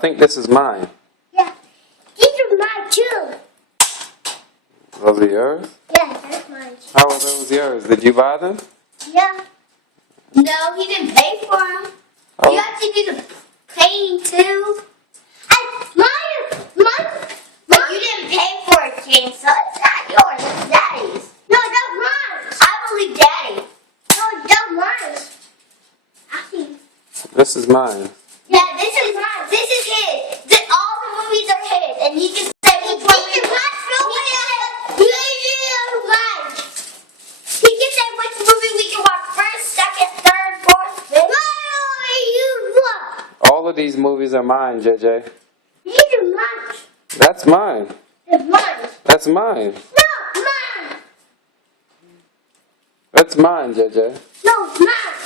think this is mine. Yeah. These are mine too. Those are yours? Yeah, that's mine. How are those yours? Did you buy them? Yeah. No, he didn't pay for them. Oh. You have to do the paying too. But you didn't pay for it, King, so it's not yours. It's Daddy's. No, that's mine. I believe Daddy. No, that's mine. I think. This is mine. Yeah, this is mine. This is his. All the movies are his, and he can say which one we watch. He can say which movie we can watch first, second, third, fourth, fifth. All of these movies are mine, JJ. These are mine. That's mine. It's mine. That's mine. No, mine. That's mine, JJ. No, mine.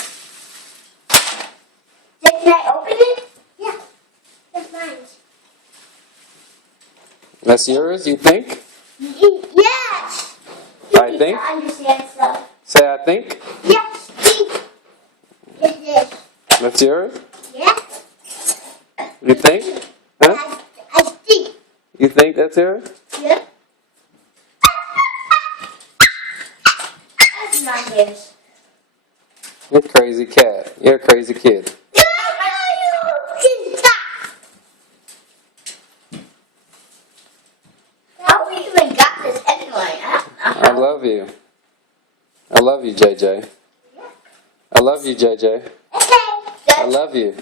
Can I open it? Yeah. That's mine. That's yours, you think? Yes. I think? I understand stuff. Say I think? Yes. Yes. That's yours? Yes. You think? Huh? I think. You think that's yours? Yeah. That's not his. You're a crazy cat. You're a crazy kid. How we even got this anyway? I love you. I love you, JJ. I love you, JJ. Okay. I love you.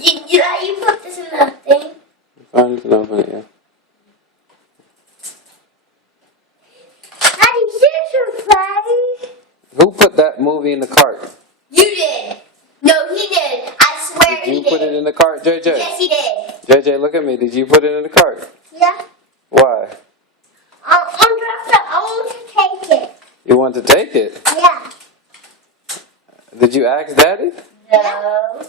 You put this in the thing. Fine, you can open it, yeah. Daddy, this is funny. Who put that movie in the cart? You did. No, he did. I swear Did he you did. put it in the cart, JJ? Yes, he did. JJ, look at me. Did you put it in the cart? Yeah. Why? I want to take it. You want to take it? Yeah. Did you ask Daddy? No.